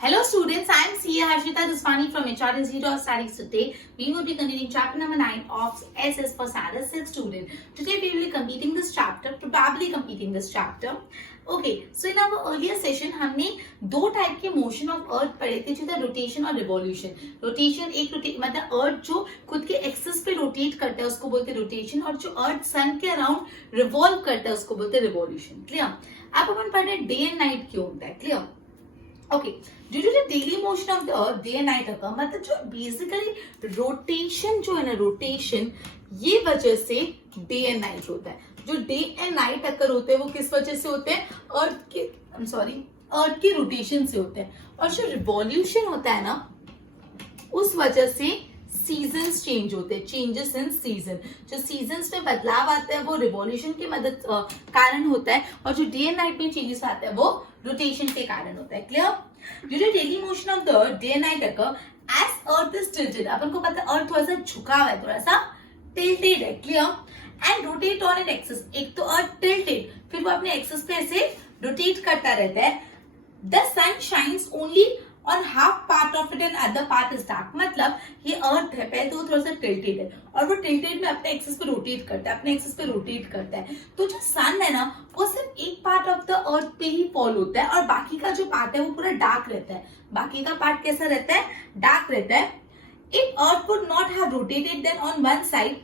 Hello students, I am CA Harshita Duswani from HR Institute of Studies. Today we will be continuing chapter number 9 of SS for Standard 6 student. Today we will be completing this chapter, probably completing this chapter. Okay, so in our earlier session हमने दो type के motion of earth पढ़े थे, जो था rotation और revolution. Rotation मतलब अर्थ जो खुद के एक्सिस पे रोटेट करता है उसको बोलते हैं रोटेशन, और जो अर्थ सन के अराउंड रिवॉल्व करता है उसको बोलते हैं रिवॉल्यूशन. क्लियर? अब अपन पढ़ रहे डे एंड नाइट क्यों होता है. Clear? Okay, due to the daily motion of the earth day and night occur, मतलब जो बेसिकली रोटेशन जो है ना, रोटेशन ये वजह से डे एंड नाइट होता है. जो डे एंड नाइट अकर होते हैं वो किस वजह से होते हैं? अर्थ के रोटेशन से होते हैं. और जो रिवॉल्यूशन होता है ना, उस वजह से सीजन्स चेंज होते हैं, चेंजेस इन सीजन. जो सीजन्स में बदलाव आता है वो रिवॉल्यूशन की मदद कारण होता है, और जो डे एंड नाइट में चेंजेस आता है वो रोटेशन के कारण होता है. Clear? Due to daily motion of the day and night occur as earth is tilted, अपन को पता है अर्थ थोड़ा सा झुका हुआ है, थोड़ा सा टिल्टेड है. Clear? And rotate on an axis. एक तो अर्थ टिल्टेड, फिर वो अपने एक्सिस पे ऐसे रोटेट करता रहता है. द सन शाइन्स ओनली और half part of it and other part is dark. मतलब ये अर्थ है, पहले तो वो थोड़ा सा टिल्टेड है, और वो टिल्टेड में अपने एक्सिस पे रोटेट करता है, अपने एक्सिस पे रोटेट करता है. तो जो सन है ना, वो सिर्फ एक पार्ट ऑफ द अर्थ पे ही फॉल होता है, और बाकी का जो पार्ट है वो पूरा डार्क रहता है. बाकी का पार्ट कैसा रहता है? डार्क रहता है. If earth would not have rotated then on one side,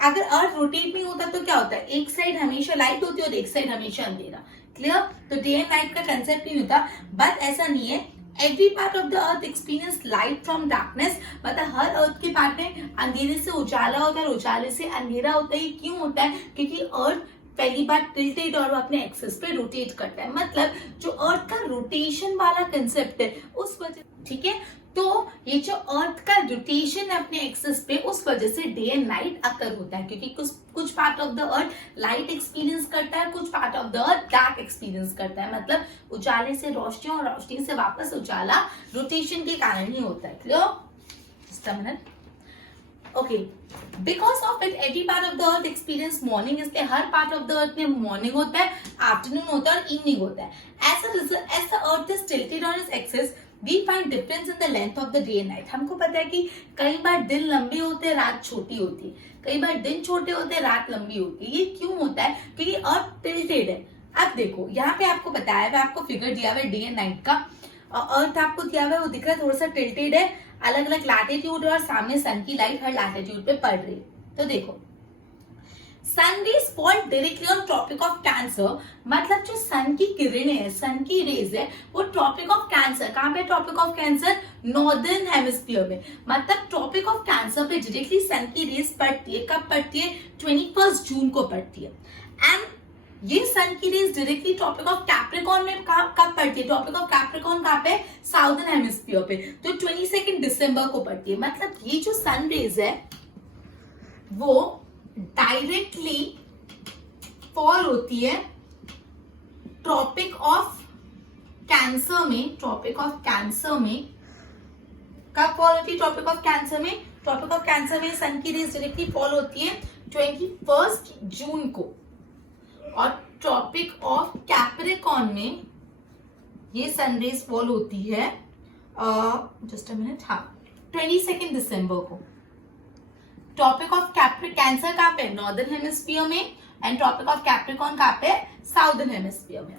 अगर अर्थ रोटेट नहीं होता तो क्या होता है? एक साइड हमेशा लाइट होती है और एक साइड हमेशा अंधेरा. क्लियर? तो डे एंड नाइट का कंसेप्ट नहीं होता. बट ऐसा नहीं है, every part of the earth experience light from darkness. मतलब हर अर्थ के पार्ट में अंधेरे से उजाला होता है और उजाले से अंधेरा होता है. क्यों होता है? क्योंकि अर्थ पहली बार टिल्टेड और वो अपने एक्सिस पे रोटेट करता है. मतलब जो अर्थ का रोटेशन वाला कंसेप्ट है उस वजह, ठीक है, तो ये जो अर्थ का रोटेशन है अपने एक्सिस पे, उस वजह से डे एंड नाइट अकर होता है. क्योंकि कुछ part of the earth light experience करता है, कुछ part of the earth dark experience करता है. मतलब उजाले से रोशनी और रोशनी से वापस उजाला रोटेशन के कारण ही होता है. Clear? Just a minute. Okay, because of it every part of the earth experience morning. इसलिए हर पार्ट ऑफ द अर्थ में मॉर्निंग होता है, आफ्टरनून होता है और इवनिंग होता है. As the earth is tilted on its axis, We find difference in the length of the day and night. हमको पता है कि कई बार दिन लंबे होते हैं, रात छोटी होती है. कई बार दिन छोटे होते हैं, रात लंबी होती है. ये क्यों होता है? क्योंकि अर्थ टिल्टेड है. अब देखो यहाँ पे आपको बताया हुआ, आपको फिगर दिया हुआ है डे एंड नाइट का. अर्थ आपको दिया हुआ है, वो दिख रहा है थोड़ा सा टिल्टेड है, अलग अलग लैटिट्यूड, और सामने सन की लाइट हर लैटिट्यूड पे पड़ रही है. तो देखो, sun rays fall directly on Tropic of Cancer. मतलब जो सन की किरणें है, सन की रेज है, वो ट्रॉपिक ऑफ कैंसर. कहां पे Tropic of Cancer? Northern hemisphere में. मतलब ट्रॉपिक ऑफ कैंसर पे डायरेक्टली सन की रेज पड़ती है. कब पड़ती है? 21 जून को पड़ती है. एंड ये सन की rays directly Tropic of Capricorn में कब पड़ती है? ट्रॉपिक ऑफ कैप्रिकॉर्न कहां पे? साउदर्न हेमिस्फीयर पे. तो 22 दिसंबर को पड़ती है. मतलब ये जो सन रेज है वो डायरेक्टली फॉल होती है ट्रॉपिक ऑफ कैंसर में. ट्रॉपिक ऑफ कैंसर में कब फॉल होती है? ट्रॉपिक ऑफ कैंसर में. ट्रॉपिक ऑफ कैंसर में सन की रेज डायरेक्टली फॉल होती है 21 जून को. और ट्रॉपिक ऑफ कैप्रिकॉर्न में ये सन रेज फॉल होती है जस्ट अ मिनट, हाँ, 22 दिसंबर को. ट्रॉपिक ऑफ कैंसर कहाँ पे? नॉर्दर्न हेमिस्फीयर में. एंड ट्रॉपिक ऑफ कैप्रिकॉर्न कहाँ पे? साउदर्न हेमिस्फीयर में.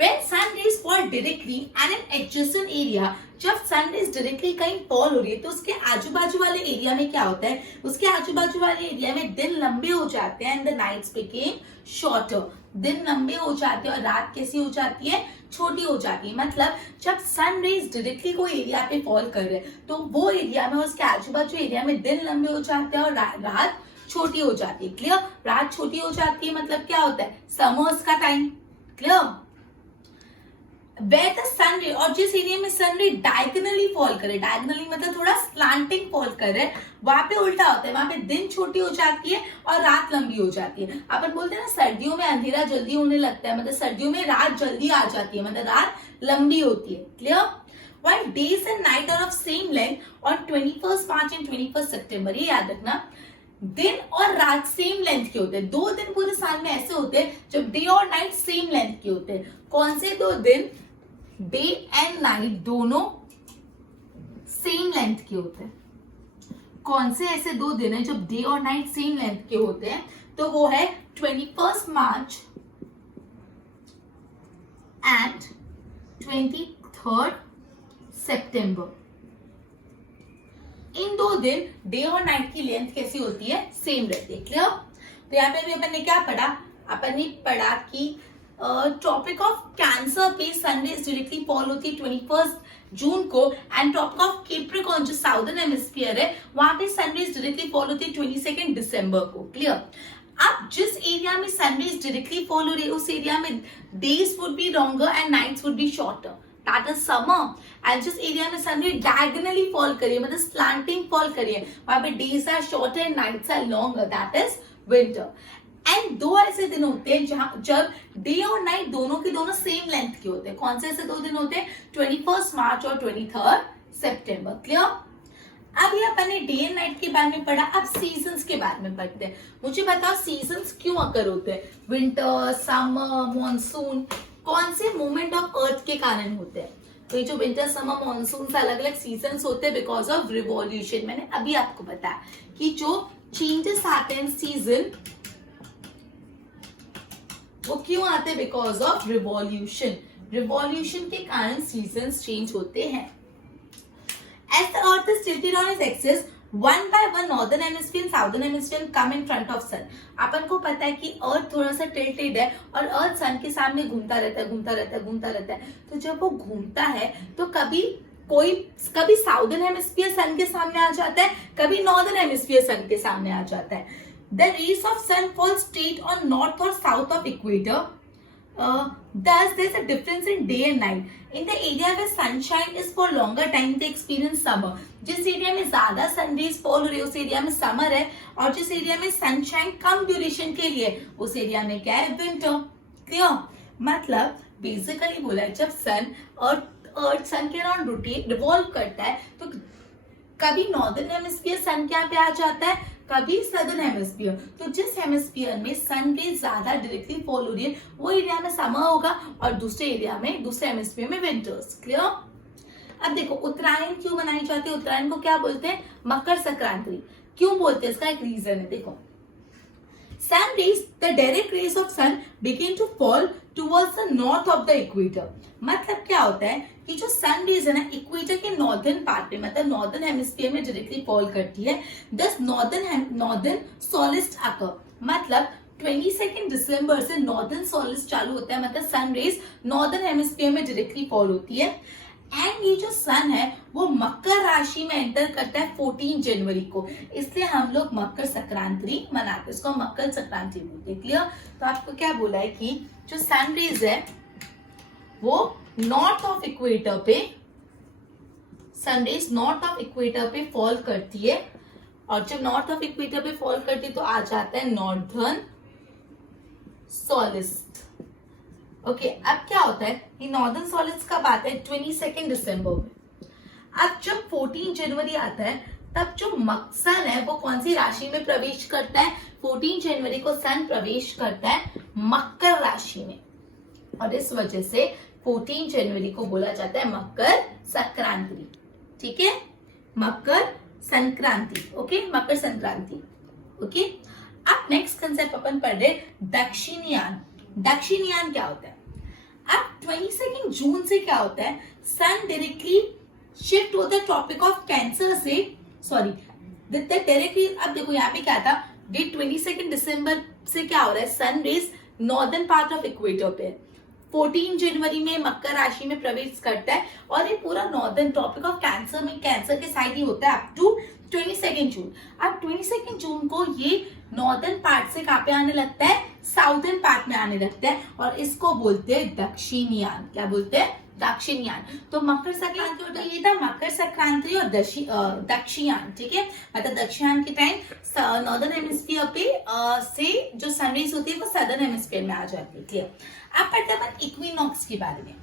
When sun rays fall directly and in adjacent area, जब सन रेज डायरेक्टली कहीं फॉल हो रही है तो उसके आजू बाजू वाले एरिया में क्या होता है? उसके आजू बाजू वाले एरिया में दिन लंबे हो जाते हैं and the nights became shorter. दिन लंबे हो जाते हैं और रात कैसी हो जाती है? छोटी हो जाती है. मतलब जब सन रेज डायरेक्टली कोई एरिया पे फॉल कर रहे हैं तो वो एरिया में, उसके आजू बाजू एरिया में दिन लंबे हो जाते हैं और रात छोटी हो जाती है. क्लियर? रात छोटी हो जाती है मतलब क्या होता है? समर्स का time. Clear? Where the sun ray, और जिस एरिया में सन रे डायगोनली फॉल करे, डायगोनली मतलब थोड़ा स्लांटिंग फॉल करे, वहां पे उल्टा होता है. वहां पे दिन छोटी हो जाती है और रात लंबी हो जाती है. अपन बोलते हैं ना सर्दियों में अंधेरा जल्दी होने लगता है, मतलब सर्दियों में रात जल्दी आ जाती है, मतलब रात लंबी होती है. Clear? While days and night are of same length on 21 March and 21 सितंबर. ये याद रखना, दिन और रात सेम लेंथ के होते हैं. 2 दिन पूरे साल में ऐसे होते हैं जब डे और नाइट सेम लेंथ के होते हैं. कौन से 2 दिन? डे एंड नाइट दोनों सेम लेंथ के होते हैं। कौन से ऐसे दो दिन है जब डे और नाइट सेम लेंथ के होते हैं? तो वो है 21 मार्च एंड 23 सितंबर। इन दो दिन डे और नाइट की लेंथ कैसी होती है? सेम रहती है। क्लियर? तो यहाँ पे भी अपन ने क्या पढ़ा? अपन ने पढ़ा कि टॉपिक ऑफ कैंसर पे सनरेज डायरेक्टली फॉल होती है 21 जून को, एंड टॉपिक ऑफ कैप्रिकॉर्न जो साउदर्न हेमिस्फीयर है वहां पे सनरेज डायरेक्टली फॉल होती है 22 दिसंबर को। क्लियर? अब जिस एरिया में सनरेज डायरेक्टली फॉल हो रही है उस एरिया में days would be longer and nights would be shorter, that is summer. And जिस एरिया में सनरेज डायगोनली फॉल करिए, मतलब स्लैंटिंग फॉल करिए, वहां पे days are shorter and nights are longer, that is winter. And दो ऐसे दिन होते हैं जहां जब डे और नाइट दोनों के दोनों सेम लेंथ के होते हैं। कौन से ऐसे दो दिन होते हैं? 21 मार्च और 23 सितंबर। क्लियर? अब ये अपन ने डे एंड नाइट के बारे में पढ़ा। अब सीजन्स के बारे में पढ़ते हैं। मुझे बताओ सीजन्स क्यों अकर होते हैं? विंटर, समर, मॉनसून, कौन से मूवमेंट ऑफ अर्थ के कारण होते हैं? तो ये जो विंटर, समर, मॉनसून से अलग अलग सीजन्स होते हैं बिकॉज ऑफ रिवॉल्यूशन। मैंने अभी आपको बताया कि जो चेंजेस आते हैं सीजन वो क्यों आते हैं? Because of revolution. रिवॉल्यूशन के कारण सीजन्स चेंज होते हैं। As the earth is tilted on its axis, one by one northern hemisphere and southern hemisphere come in front of sun. अपन को पता है कि अर्थ थोड़ा सा टिल्टेड है और अर्थ सन के सामने घूमता रहता है, घूमता रहता है, घूमता रहता है। तो जब वो घूमता है तो कभी साउदर्न हेमिस्फीयर सन के सामने आ जाता है, कभी नॉर्दर्न हेमिस्फीयर सन के सामने आ जाता है। The rays of sun fall straight on north or south of equator. Thus, there's a difference in day and night. In the area where sunshine is for longer time, they experience summer. जिस area में ज्यादा सन rays fall हो रही है उस area में summer है, और जिस एरिया में सनशाइन कम ड्यूरेशन के लिए उस एरिया में क्या है? विंटर। क्लियर? मतलब बेसिकली बोला है जब सन अर्थ सन के अराउंड रोटेट रिवॉल्व करता है तो कभी नॉर्दर्न हेमिस्फीयर सन के यहाँ पे आ जाता है, कभी सदर्न हेमिस्फीयर। तो जिस हेमिस्फीयर में सन रेज ज्यादा डायरेक्टली फॉल हो रही है वो एरिया में समर होगा और दूसरे एरिया में, दूसरे हेमिस्फीयर में विंटर्स। क्लियर? अब देखो उत्तरायण क्यों मनाई जाती है? उत्तरायण को क्या बोलते हैं? मकर संक्रांति। क्यों बोलते हैं? इसका एक रीजन है। देखो, sun rays, the direct rays of sun begin to fall towards the north of the equator. मतलब क्या होता है कि जो सन रेज है ना इक्वेटर के नॉर्दर्न पार्ट में, मतलब नॉर्दर्न हेमिस्फीयर में डायरेक्टली फॉल करती है। दस नॉर्दर्न सोलिस्ट अकर, मतलब 22 दिसंबर से नॉर्दर्न सोलिस्ट चालू होता है, मतलब सन रेज नॉर्दर्न हेमिस्फीयर में डायरेक्टली फॉल होती है। एंड ये जो सन है वो मकर राशि में एंटर करता है 14 जनवरी को, इसलिए हम लोग मकर संक्रांति मनाते हैं, इसको मकर संक्रांति बोलते हैं। क्लियर? तो आपको क्या बोला है कि जो सन रेज है वो नॉर्थ ऑफ इक्वेटर पे, sun rays north of equator पे फॉल करती है, और जब नॉर्थ ऑफ इक्वेटर पे फॉल करती है तो आ जाता है नॉर्दर्न सोलिस्ट। ओके, अब क्या होता है? ये नॉर्दर्न सोलिस्ट कब आता है? 22 दिसंबर में। अब जब 14 जनवरी आता है तब जो सन है वो कौन सी राशि में प्रवेश करता है? 14 जनवरी को सन प्रवेश करता है मकर राशि में, और इस वजह से 14 जनवरी को बोला जाता है मकर संक्रांति। ठीक है? मकर संक्रांति। ओके, मकर संक्रांति। ओके, अब नेक्स्ट कंसेप्ट अपन पढ़ रहे दक्षिणयान। दक्षिणयान क्या होता है? अब 22 जून से क्या होता है? सन डायरेक्टली शिफ्ट होता है ट्रॉपिक ऑफ कैंसर से, सॉरी डायरेक्टली। अब देखो यहाँ पे क्या था? डे 22 दिसंबर से क्या हो रहा है? Sun rays northern part of equator पे 14 जनवरी में मकर राशि में प्रवेश करता है, और ये पूरा नॉर्दर्न टॉपिक ऑफ कैंसर में कैंसर के साइड ही होता है अप टू 22 जून। अब 22 जून को ये नॉर्दर्न पार्ट से कहाँ पे आने लगता है? साउदर्न पार्ट में आने लगता है, और इसको बोलते हैं दक्षिणयान। क्या बोलते हैं? दक्षिणयान। तो मकर संक्रांति होता है, ये था मकर संक्रांति और दक्षिणयान। ठीक है? मतलब दक्षिणयान के टाइम नॉर्दर्न हेमिस्फीयर पे से जो सनराइज होती है वो सदर्न हेमिस्फीयर में आ जाती है। क्लियर? अब पढ़ते हैं अपन इक्विनॉक्स के बारे में।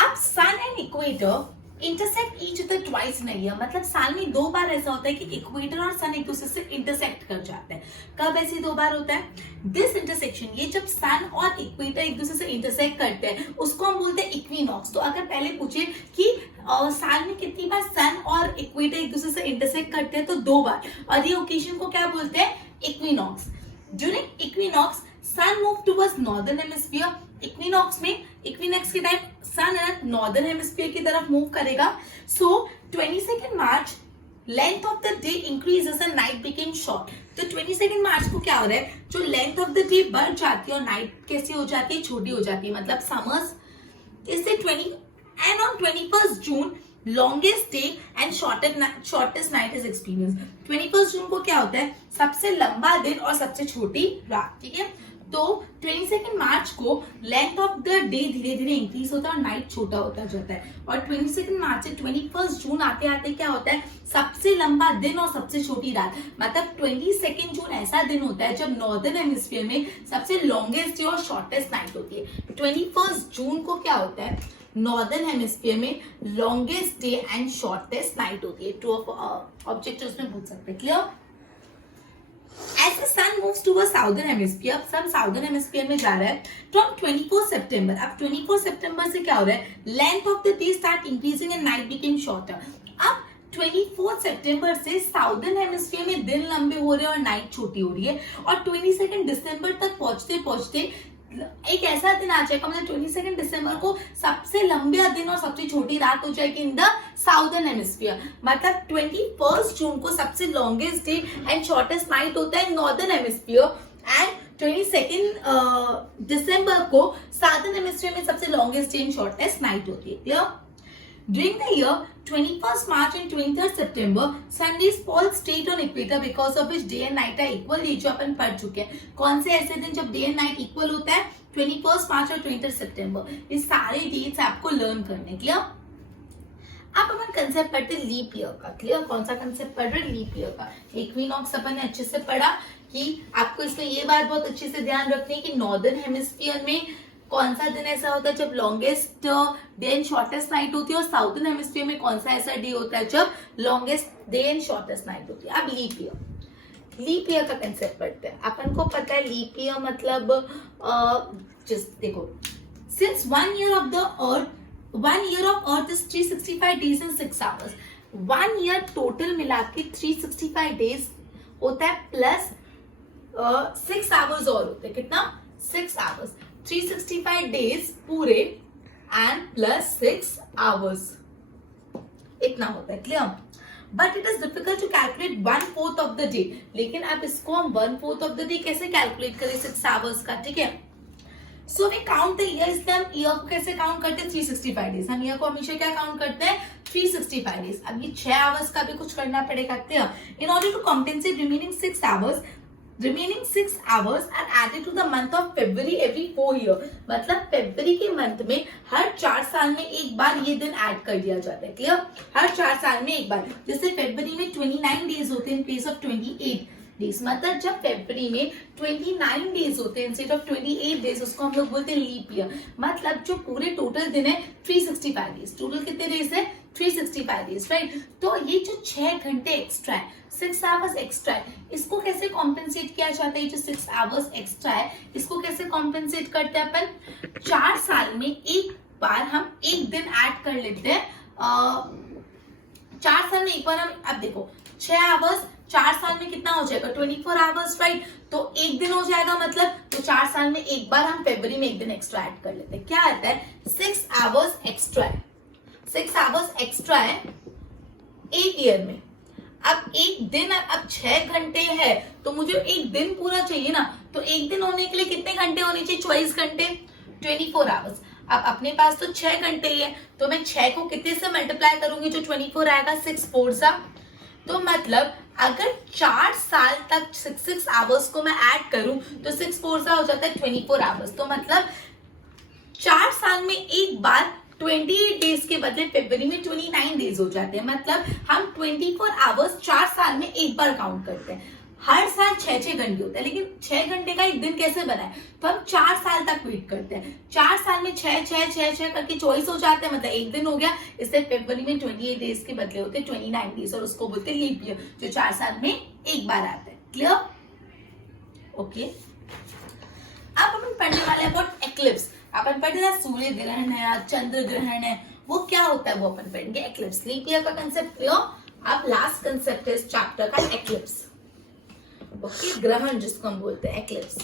अब sun and equator intersect each other twice in a year, मतलब साल में 2 बार ऐसा होता है कि इक्वेटर और सन एक दूसरे से इंटरसेक्ट कर जाते हैं। कब ऐसे 2 बार होता है? दिस इंटरसेक्शन, ये जब सन और इक्वेटर एक दूसरे से इंटरसेक्ट करते हैं उसको हम बोलते हैं इक्विनॉक्स। तो अगर पहले पूछे कि साल में कितनी बार सन और इक्वेटर एक दूसरे से इंटरसेक्ट करते हैं, तो 2 बार, और ये ओकेजन को क्या बोलते हैं? Equinox. During equinox sun move towards northern hemisphere. Equinox में, इक्विनॉक्स के टाइम सन नॉर्दर्न हेमिस्फीयर की तरफ मूव करेगा। So 22 March length of the day increases and night became short. तो 22 मार्च को क्या हो रहा है? जो लेंथ ऑफ द डे बढ़ जाती है और नाइट कैसी हो जाती है? छोटी हो जाती है, मतलब समर्स इससे 20 and on 21 June longest day and shortest night is experience. 21 जून को क्या होता है? सबसे लंबा दिन और सबसे छोटी रात, ठीक है। तो 22 मार्च को लेंथ ऑफ द डे धीरे धीरे इंक्रीज होता है और नाइट छोटा होता जाता है, और 22 मार्च से 21 जून आते आते क्या होता है? सबसे लंबा दिन और सबसे छोटी रात, मतलब 22 जून ऐसा दिन होता है जब नॉर्दर्न हेमिस्फीयर में सबसे लॉन्गेस्ट डे और शॉर्टेस्ट नाइट होती है। 21 जून को क्या होता है? नॉर्दर्न हेमिस्फीयर में longest day and shortest night होती है। ट्रू ऑब्जेक्ट उसमें पूछ सकते हैं। Clear? As the sun moves towards southern hemisphere, अब सन साउदर्न हेमिस्फीयर में जा रहा है। From 24 सितंबर, अब 24 सितंबर से क्या हो रहा है? Length of the day start increasing and night became shorter. अब 24 सितंबर से साउदर्न हेमिस्फीयर में दिन लंबे हो रहे हैं और नाइट छोटी हो रही है, और 22 दिसंबर तक पहुंचते पहुंचते एक ऐसा दिन आ जाएगा, मतलब 22 दिसंबर को सबसे लंबा दिन और सबसे छोटी रात हो जाएगी इन द साउदर्न हेमिस्फीयर। मतलब 21 जून को सबसे longest day and shortest night होता है नॉर्दर्न हेमिस्फीयर, एंड 22 दिसंबर को साउदर्न हेमिस्फीयर में सबसे longest day and shortest night होती है। Clear? During the year 21st March and 23rd September, Sundays fall straight on equator because of which day and night are equal। ये जो अपन पढ़ चुके हैं, कौन से ऐसे दिन जब डे एंड नाइट इक्वल होता है? 21 मार्च और 23 सितंबर। ये सारे डेट्स आपको लर्न करने। क्लियर? अब अपन कंसेप्ट पढ़ते हैं लीप ईयर का। क्लियर? कौन सा कंसेप्ट पढ़ रहे हैं? लीप ईयर का। इक्विनॉक्स अपन ने अच्छे से पढ़ा कि आपको इसमें ये बात बहुत अच्छे से ध्यान रखनी है कि नॉर्दर्न हेमिस्फीयर में कौन सा दिन ऐसा होता है जब longest day and shortest night होती है, और साउदर्न हेमिस्फीयर में कौन सा ऐसा डे होता है जब longest day and shortest night होती है। अब लीप ईयर, लीप ईयर का कंसेप्ट पढ़ते हैं। अपन को पता है लीप ईयर मतलब देखो, since 1 year of earth is 365 days and 6 hours। 1 year total मिला के 365 डेज होता है, प्लस 6 आवर्स और होते हैं। कितना? 6 आवर्स। 365 डेज पूरे एंड प्लस 6 आवर्स, इतना होता है। Clear? But it is difficult to calculate 1/4 of the day. लेकिन आप इसको हम 1/4 ऑफ द डे कैसे कैलकुलेट करें 6 आवर्स का? ठीक है, so we count the year. इसलिए हम ईयर को कैसे काउंट करते हैं? 365 डेज। हम ईयर को हमेशा क्या काउंट करते हैं? 365 डेज। अब ये 6 आवर्स का भी कुछ करना पड़ेगा। Clear? In order to compensate remaining 6 hours are added to the month of February every 4 year। मतलब फरवरी के मंथ में हर 4 साल में एक बार ये दिन ऐड कर दिया जाता है। क्लियर? हर 4 साल में एक बार। जैसे फरवरी में 29 डेज होते हैं इन प्लेस ऑफ 28 डेज। मतलब जब फरवरी में 29 डेज होते हैं इंस्टेड ऑफ 28 डेज, उसको हम लोग बोलते हैं लीप ईयर। मतलब जो पूरे टोटल दिन है 365 डेज। टोटल कितने डेज है? 365 डेज, राइट? तो ये जो 6 घंटे एक्स्ट्रा है, 6 आवर्स एक्स्ट्रा है, इसको कैसे कॉम्पेंसेट किया जाता है? जो 6 आवर्स एक्स्ट्रा है, इसको कैसे कॉम्पेंसेट करते हैं अपन? 4 साल में एक बार हम एक दिन ऐड कर लेते हैं। 4 साल में एक बार हम, अब देखो 6 आवर्स 4 साल में कितना हो जाएगा? 24 आवर्स, राइट? तो एक दिन हो जाएगा, मतलब तो 4 साल में एक बार हम फरवरी में एक दिन एक्स्ट्रा ऐड कर लेते हैं। क्या आता है? 6 आवर्स एक्स्ट्रा है। 6 आवर्स एक्स्ट्रा है एक ईयर में। अब एक दिन, अब 6 घंटे है तो मुझे एक दिन पूरा चाहिए ना, तो एक दिन होने के लिए कितने घंटे होने चाहिए? 24 घंटे, 24 आवर्स। अब अपने पास तो 6 घंटे ही है, तो मैं 6 को कितने से मल्टीप्लाई करूंगी? जो 24 आएगा 6 4 सा। तो मतलब अगर 4 साल तक 6 आवर्स को मैं ऐड करूं तो 6 4 सा हो जाता है 24 आवर्स। तो मतलब 4 साल में एक बार 28 डेज के बदले फरवरी में 29 डेज हो जाते हैं। मतलब हम 24 आवर्स 4 साल में एक बार काउंट करते हैं। हर साल 6-6 घंटे होता है, लेकिन 6 घंटे का एक दिन कैसे बना है? तो हम 4 साल तक वेट करते हैं। 4 साल में 6 करके 24 हो जाते हैं, मतलब एक दिन हो गया। इससे फरवरी में 28 डेज के बदले होते हैं 29 डेज, और उसको बोलते हैं लीप ईयर, जो 4 साल में एक बार आता है। क्लियर? ओके, अब अपन पढ़ने वाले हैं अबाउट एक्लिप्स। अपन पढ़ते हैं सूर्य ग्रहण है या चंद्र ग्रहण है, वो क्या होता है वो अपन पढ़ेंगे। एक्लिप्स, लीप ईयर का कंसेप्ट क्लियर। अब लास्ट कंसेप्ट है इस चैप्टर का एक्लिप्स। ओके, ग्रहण जिसको हम बोलते हैं eclipse.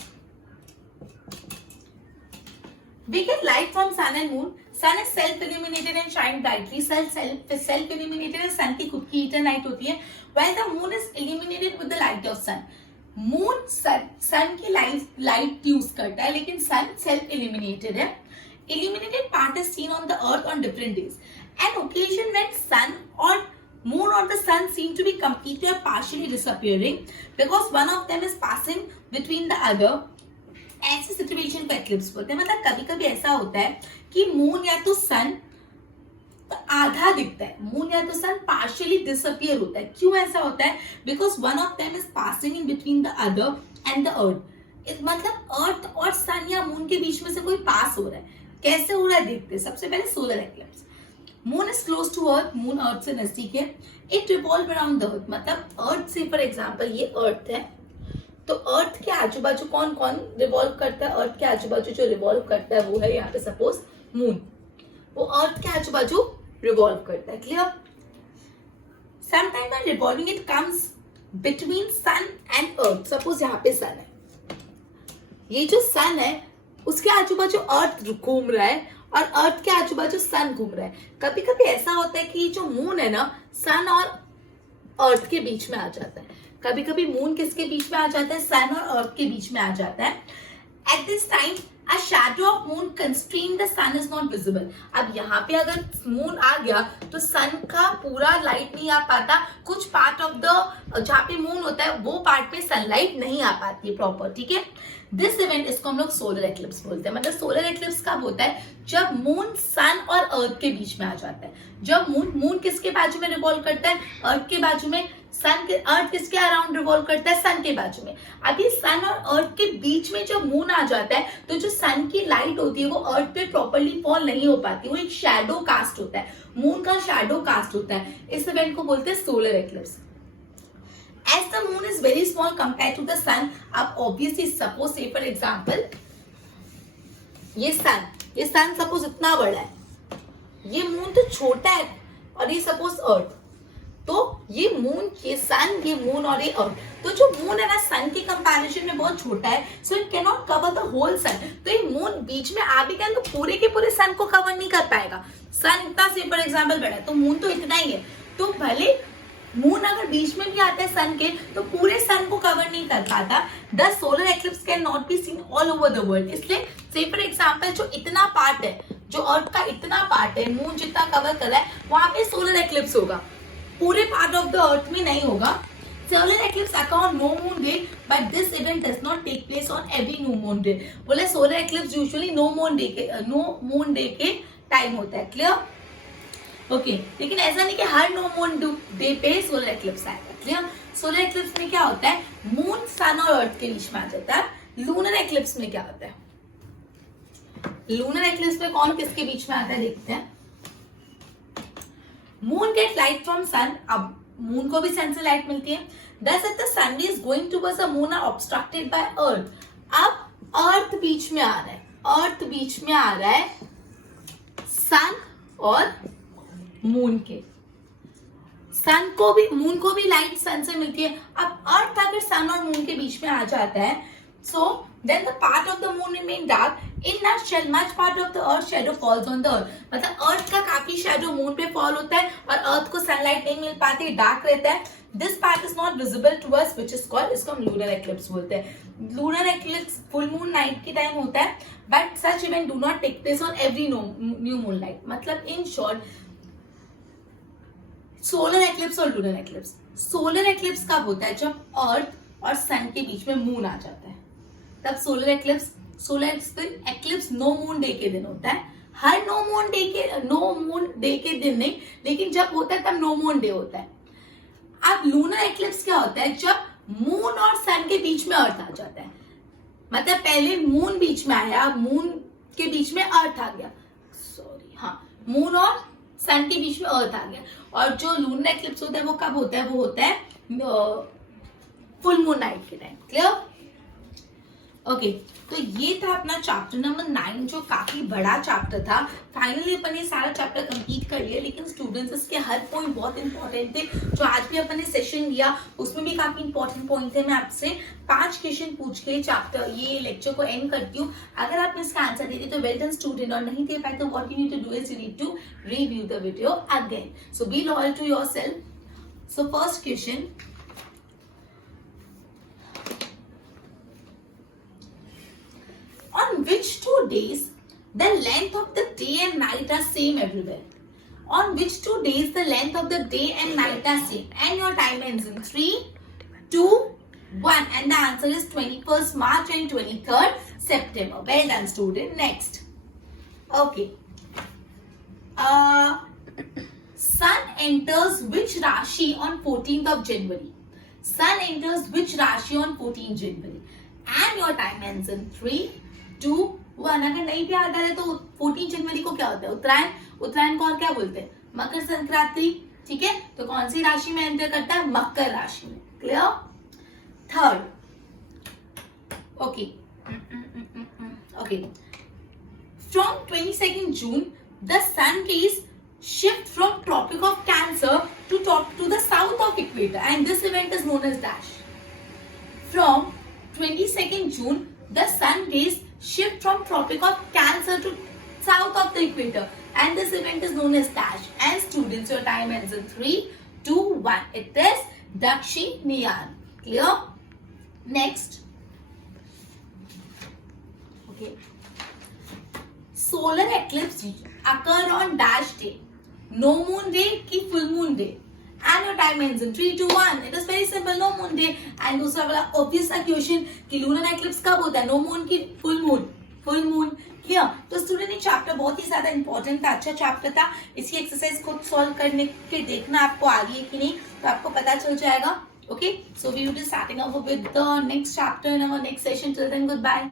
We get light from sun and moon. Sun is self illuminated and shine brightly. Self illuminated है, sun की खुद की eternal light होती है, while the moon is illuminated with the light of sun. Moon sun की light use करता है, लेकिन सन सेल्फ इल्यूमिनेटेड है. Illuminated part is seen on the earth on different days. An occasion when sun or moon or the sun seem to be completely or partially disappearing because one of them is passing between the other. ऐसी situation को eclipse बोलते हैं. मतलब कभी कभी ऐसा होता है कि मून या तो सन आधा दिखता है, मून या तो सन पार्शियली डिसअपियर होता है. क्यों ऐसा होता है? Because one of them is passing in between the other and the earth. मतलब अर्थ और सन या मून के बीच में से कोई पास हो रहा है. कैसे हो रहा है देखते हैं. सबसे पहले solar eclipse. Moon is close to earth, moon earth से नजदीक है. It revolve around the earth. मतलब अर्थ से फॉर एग्जांपल ये अर्थ है, तो अर्थ के आजू बाजू कौन कौन रिवॉल्व करता है? अर्थ के आजू बाजू जो रिवॉल्व करता है वो है यहाँ पे सपोज मून. वो अर्थ के आजू बाजू रिवॉल्व करता है. Clear? Sometime when revolving it comes between sun and earth. Suppose यहाँ पे सन है, ये जो सन है उसके आजू बाजू अर्थ घूम रहा है और अर्थ के आजू बाजू सन घूम रहा है. कभी कभी ऐसा होता है कि जो मून है ना, सन और अर्थ के बीच में आ जाता है. कभी कभी मून किसके बीच में आ जाता है? सन और अर्थ के बीच में आ जाता है. At this time a shadow of moon constrain the sun is not visible. अब यहाँ पे अगर मून आ गया तो सन का पूरा लाइट नहीं आ पाता. कुछ पार्ट ऑफ द जहाँ पे मून होता है वो पार्ट में सनलाइट नहीं आ पाती है प्रॉपर. ठीक है, दिस इवेंट इसको हम लोग सोलर एक्लिप्स बोलते हैं. मतलब सोलर एक्लिप्स कब होता है? जब मून सन और अर्थ के बीच में आ जाता है. जब मून किसके बाजू में रिवॉल्व करता है? अर्थ के बाजू में. अर्थ किसके अराउंड रिवॉल्व करता है? सन के बाजू में. अभी सन और अर्थ के बीच में जब मून आ जाता है तो जो सन की लाइट होती है वो अर्थ पे प्रॉपर्ली फॉल नहीं हो पाती. वो एक शैडो कास्ट होता है, मून का शैडो कास्ट होता है. इस इवेंट को बोलते हैं solar eclipse. As the moon is very small compared to the sun, अब obviously suppose say for example ये सन सपोज इतना बड़ा है, ये मून तो छोटा है, और ये सपोज अर्थ. तो ये मून, ये सन, ये मून और ये अर्थ. तो जो मून है ना सन के कंपैरिजन में बहुत छोटा है, so it can not cover the whole sun. तो ये मून बीच में आ भी गया तो पूरे के पूरे सन को कवर नहीं कर पाएगा. सन इतना से फॉर एग्जाम्पल बड़ा है तो मून तो इतना ही है. तो भले मून अगर बीच में भी आता है सन के तो पूरे सन को कवर नहीं कर पाता. The solar eclipse can not be seen all over the world. इसलिए से फॉर एग्जाम्पल जो इतना पार्ट है, जो अर्थ का इतना पार्ट है, मून जितना कवर कर रहा है, वहां पे सोलर एक्लिप्स होगा. पूरे पार्ट ऑफ द अर्थ में नहीं होगा. Solar eclipse occur on no moon day, but this event does not take place on every new moon day. बोले solar eclipse usually no moon day के टाइम होता है. Clear? Okay, लेकिन ऐसा नहीं कि हर नो मून डे पे सोलर एक्लिप्स आएगा. क्लियर? सोलर एक्लिप्स में क्या होता है? मून सन और अर्थ के बीच में आ जाता है. लूनर एक्लिप्स में क्या होता है? लूनर एक्लिप्स में कौन किसके बीच में आता है देखते हैं. Moon get light from sun. अब मून को भी सन से लाइट मिलती है. Thus if the sun is going towards the moon are obstructed by earth. अब अर्थ बीच में आ रहा है, अर्थ बीच में आ रहा है सन और मून के. सन को भी, मून को भी लाइट सन से मिलती है. अब अर्थ अगर सन और मून के बीच में आ जाता है, so then the part of the moon remain dark. In nutshell, much part of the earth shadow falls on the earth. मतलब अर्थ का काफी शैडो मून पे फॉल होता है और अर्थ को सनलाइट नहीं मिल पाती, डार्क रहता है. This part is not visible to us, which is called, इसको हम lunar eclipse बोलते हैं. Lunar eclipse full moon night के टाइम होता है, but such event do not take place on every new moon night. मतलब in short, सोलर एक्लिप्स और lunar eclipse. Solar eclipse कब होता है? जब अर्थ और सन के बीच में मून आ जाता है, तब solar eclipse. Solar eclipse no moon day के दिन होता है. हर नो मून डे के दिन नहीं, लेकिन जब होता है तब नो मून डे होता है. अब लूनर एक्लिप्स क्या होता है? जब मून और सन के बीच में अर्थ आ जाता है, मतलब पहले मून बीच में आया, मून के बीच में अर्थ आ गया, सॉरी हाँ, मून और सन के बीच में अर्थ आ गया। और जो लूनर एक्लिप्स होता है वो कब होता है, वो होता है फुल मून नाइट के टाइम। क्लियर? ओके, तो ये था अपना चैप्टर नंबर 9 जो काफी बड़ा चैप्टर था। फाइनली अपन ने सारा चैप्टर कंप्लीट कर लिया, लेकिन स्टूडेंट्स इसके हर पॉइंट बहुत इंपॉर्टेंट थे। जो आज भी अपन ने सेशन लिया उसमें भी काफी इंपॉर्टेंट पॉइंट थे। मैं आपसे 5 क्वेश्चन पूछ के चैप्टर ये लेक्चर को एंड करती हूँ। अगर आप इसका आंसर देते तो वेल डन स्टूडेंट, और नहीं दे पाए तो what you need to do is you need to review the video again. So be loyal to yourself. So first question, on which 2 days the length of the day and night are same everywhere? On which 2 days the length of the day and night are same? And your time ends in 3, 2, 1. And the answer is 21st March and 23rd September. Well done, student. Next. Okay. Sun enters which Rashi on 14th of January? Sun enters which Rashi on 14th January? And your time ends in 3, 2, 1. अगर नहीं भी याद आ रहा तो 14 जनवरी को क्या होता है? उत्तरायण। उत्तरायण को और क्या बोलते हैं? मकर संक्रांति। ठीक है, तो कौन सी राशि में एंटर करता है? मकर राशि में। Clear? Third, okay okay, from 22nd June the sun rays shift from Tropic of Cancer to the south of equator, and this event is known as dash. From 22nd June the sun rays shift from Tropic of Cancer to south of the equator, and this event is known as dash. And students, your time ends in 3, 2, 1. It is Dakshinayan. Clear? Next. Okay. Solar eclipse occur on dash day. No moon day ki full moon day. And your time ends in 3, 2, 1. It is very simple. No moon day. And दूसरा वाला obvious सा question कि lunar eclipse कब होता है? No moon की full moon? Full moon. Clear? तो student ये चैप्टर बहुत ही ज्यादा इंपॉर्टेंट था, अच्छा चैप्टर था। इसकी एक्सरसाइज खुद सॉल्व करने के देखना आपको आ रही है कि नहीं, तो आपको पता चल जाएगा। Okay, so we will be starting up with the next chapter in our next session. Till then good bye.